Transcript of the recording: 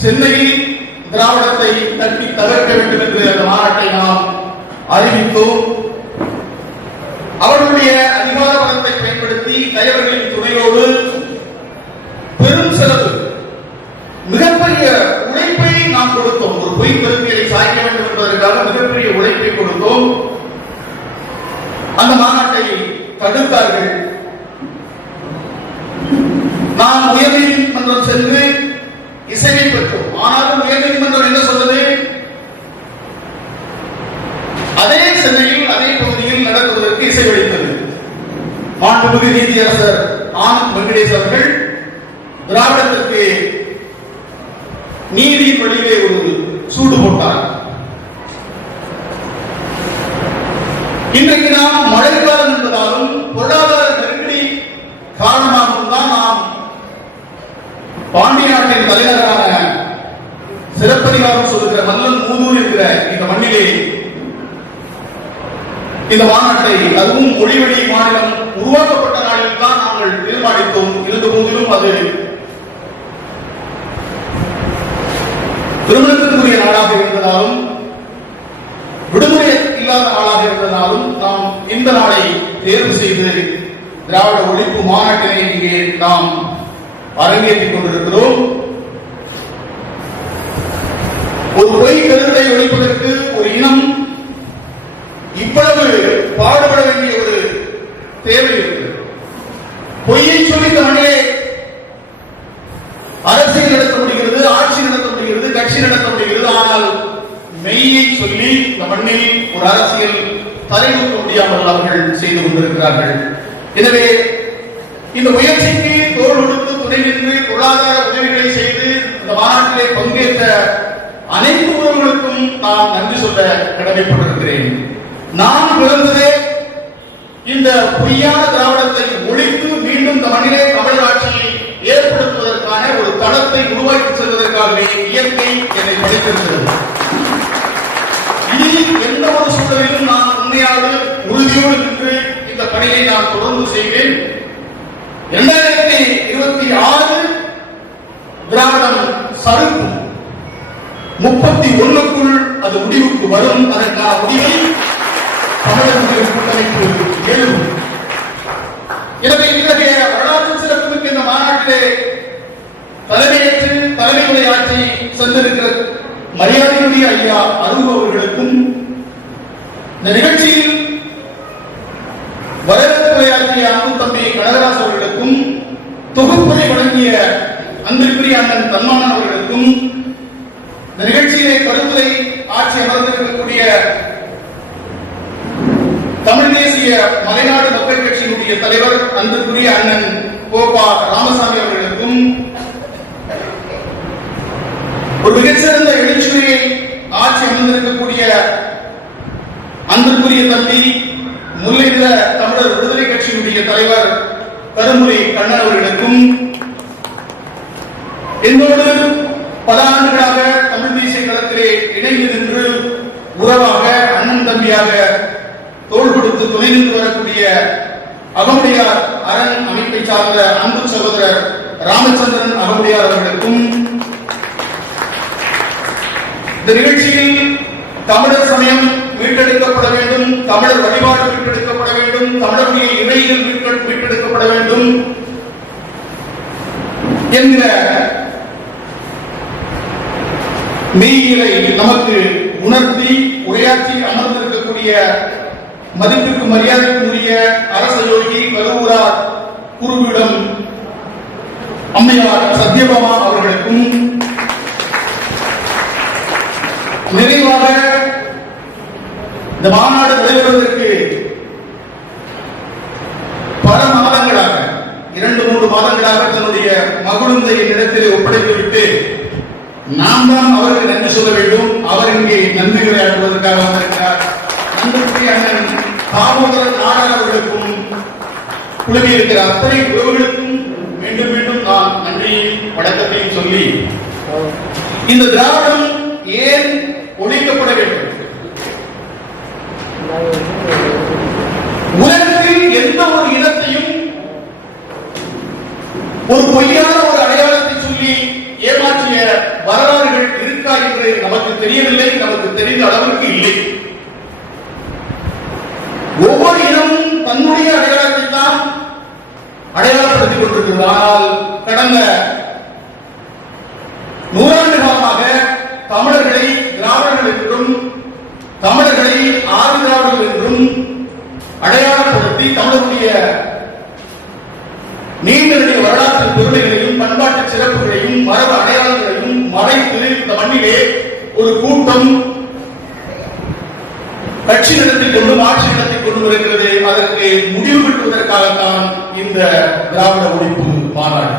சென்னையில் திராவிடத்தை தட்டி தகர்க்க வேண்டும் என்று அந்த மாநாட்டை நாம் அறிவித்தோம். அவர்களுடைய அதிகார பலத்தை பயன்படுத்தி தலைவர்களின் துணையோடு பெரும் செலவு மிகப்பெரிய உழைப்பை நாம் கொடுத்தோம். ஒரு பொய் கருத்தியலை சாய்க்க வேண்டும் என்பதற்காக மிகப்பெரிய உழைப்பை கொடுத்தோம். அந்த மாநாட்டை தடுத்தார்கள். நாம் உயர்நீதிமன்றம் சென்று இசைவை பெற்றோம். ஆனாலும் உயர்நீதிமன்றம் என்ன சொல்றது? அதே சென்னையில் அதே பகுதியில் நடத்துவதற்கு இசைவளித்தது. மாண்புமிகு நீதியரசர் ஆனந்த் வெங்கடேஷ் அவர்கள் திராவிடத்திற்கு நீதியின் வழியிலே ஒரு சூடு போட்டார். இன்றைக்கு நாம் மழைக்காலம் என்பதாலும் பொருளாதார நெருக்கடி காரணமாகவும் தான் நாம் பாண்டிய நாட்டின் தலைநகரான சிறப்பதிகாரம் சொல்லுகிற மல்லன் மூதூர் என்கிற இந்த மண்ணிலே இந்த மாநாட்டை, அதுவும் மொழிவழி மாநிலம் உருவாக்கப்பட்ட நாளில் தான் நாங்கள் தீர்மானித்தோம். இருந்த போதிலும் அது திருமணத்திற்குரிய நாளாக இருந்ததாலும் விடுமுறை இல்லாத நாளாக இருந்ததாலும் நாம் இந்த நாளை தேர்வு செய்து திராவிட ஒழிப்பு மாநாட்டினை இங்கே நாம் அரங்கேற்றிக் கொண்டிருக்கிறோம். ஒரு பொய் கருத்தை ஒழிப்பதற்கு ஒரு இனம் இவ்வளவு பாடுபட வேண்டிய ஒரு தேவை இருக்கு. பொய்யை சொல்லி தமிழே அரசியல் நடத்த முடிகிறது, ஆட்சி நடத்த முடிகிறது, கட்சி நடத்த முடிகிறது. ஆனால் மெய்யை சொல்லி இந்த மண்ணில் ஒரு அரசியல் தலைநூற்ற முடியாமல் அவர்கள் செய்து கொண்டிருக்கிறார்கள். எனவே இந்த முயற்சிக்கு தோள் கொடுத்து துணை நின்று பொருளாதார உதவிகளை செய்து இந்த மாநாட்டிலே பங்கேற்ற அனைத்து உறவுகளுக்கும் நான் நன்றி சொல்ல கடமைப்பட்டிருக்கிறேன். நான் பிறந்ததே இந்த பொய்யான திராவிடத்தை ஒழித்து மீண்டும் இந்த மண்ணிலே தமிழ் ஆட்சியை ஏற்படுத்துவதற்கான ஒரு தளத்தை உருவாக்கி செல்வதற்காகவே இயற்கை என்னை படைத்திருக்கிறது. இனி எந்த ஒரு சூழலிலும் நான் உண்மையாக உறுதியோடு நின்று இந்த பணியை நான் தொடர்ந்து செய்வேன். 2026 திராவிடம் சறுக்கும். 31க்குள் அது முடிவுக்கு வரும். அதற்கான முடிவை தமிழக கூட்டமைப்பு எழுதும். எனவே இத்தகைய வரலாற்று சிறப்புமிக்க இந்த மாநாட்டிலே தலைமையேற்று தலைமை உரையாற்றி சென்றிருக்கிற மரியாதைக்குரிய ஐயா அருள் அவர்களுக்கும், இந்த நிகழ்ச்சியில் வரவேற்பு உரையாற்றிய அன்பு தம்பி கனகராஜ் அவர்களுக்கும், தொகுப்புரை வழங்கிய அன்பிற்குரிய அண்ணன் தன்மானன் அவர்களுக்கும், இந்த நிகழ்ச்சியிலே கருத்துரை ஆட்சி அமர்ந்திருக்கக்கூடிய தமிழ் தேசிய மலைநாடு மக்கள் கட்சியினுடைய தலைவர் அன்பிற்குரிய அண்ணன் கோபா ராமசாமி அவர்களுக்கும், ஒரு மிகச்சிறந்த எழுச்சியை ஆட்சி அமர்ந்திருக்கக்கூடிய அன்பிற்குரிய தம்பி முல்லைநில தமிழர் விடுதலை கட்சியினுடைய தலைவர் கருமுறை கண்ணன் அவர்களுக்கும், என்னோடு பல ஆண்டுகளாக தமிழ் தேசிய களத்திலே இணைந்து நின்று உறவாக அண்ணன் தம்பியாக தோள் கொடுத்து துணை நின்று வரக்கூடிய அகமுடையார் அரண் அமைப்பை சார்ந்த அன்பு சகோதரர் ராமச்சந்திரன் அகமுடையார் அவர்களுக்கும், இந்த நிகழ்ச்சியில் தமிழர் சமயம் மீட்டெடுக்கப்பட வேண்டும், தமிழர் வழிபாடு மீட்டெடுக்கப்பட வேண்டும், தமிழருடைய இணைகள் மீட்டெடுக்கப்பட வேண்டும் என்ற மெய்யியலை நமக்கு உணர்த்தி உரையாற்றி அமர்ந்திருக்கக்கூடிய மதிப்புக்கு மரியாதைக்குரிய அரச யோகி கருவூரார் குருவிடம் அம்மையார் சத்யபாமா அவர்களுக்கும், நிறைவாக இந்த மாநாடு நடைபெறுவதற்கு பல மாதங்களாக 2-3 மாதங்களாக தன்னுடைய மகுழுந்தை இடத்திலே ஒப்படைத்துவிட்டு நாம் தான் அவருக்கு நன்றி சொல்ல வேண்டும். அவர் இங்கே நன்றி உரையாற்றுவதற்காக வந்திருக்கிறார். அன்புக்குரிய அண்ணன் தாமோதரன் நாடார் அவர்களுக்கும் குழுவில் இருக்கிற அத்தனை உறவுகளுக்கும் மீண்டும் மீண்டும் நான் நன்றியும் வணக்கத்தையும் சொல்லி, இந்த திராவிடம் ஏன் ஒழிக்கப்பட வேண்டும்? உலகத்தில் எந்த ஒரு இனத்தையும் ஒரு பொய்யான ஒரு அடையாளத்தை சொல்லி ஏமாற்றிய வரலாறு நமக்கு தெரியவில்லை, நமக்கு தெரிந்த அளவுக்கு இல்லை. ஒவ்வொரு இனமும் தன்னுடைய அடையாளத்தை தான் அடையாளப்படுத்திக் கொண்டிருக்கிறது. ஆனால் கடந்த நூறாண்டு காலமாக தமிழர்களை திராவிடர்கள் என்றும் தமிழர்களை ஆதி திராவிடர்கள் என்றும் அடையாளப்படுத்தி தமிழருடைய நீண்ட வரலாற்று பெருமைகளையும் பண்பாட்டு சிறப்புகளையும் மரபு அடையாளங்களையும் மறைத்து இந்த மண்ணிலே ஒரு கூட்டம் கட்சி நடத்தி கொண்டும் ஆட்சி நடத்தி கொண்டு வருகிறது. அதற்கு முடிவு பெற்றுவதற்காகத்தான் இந்த திராவிட ஒழிப்பு மாநாடு.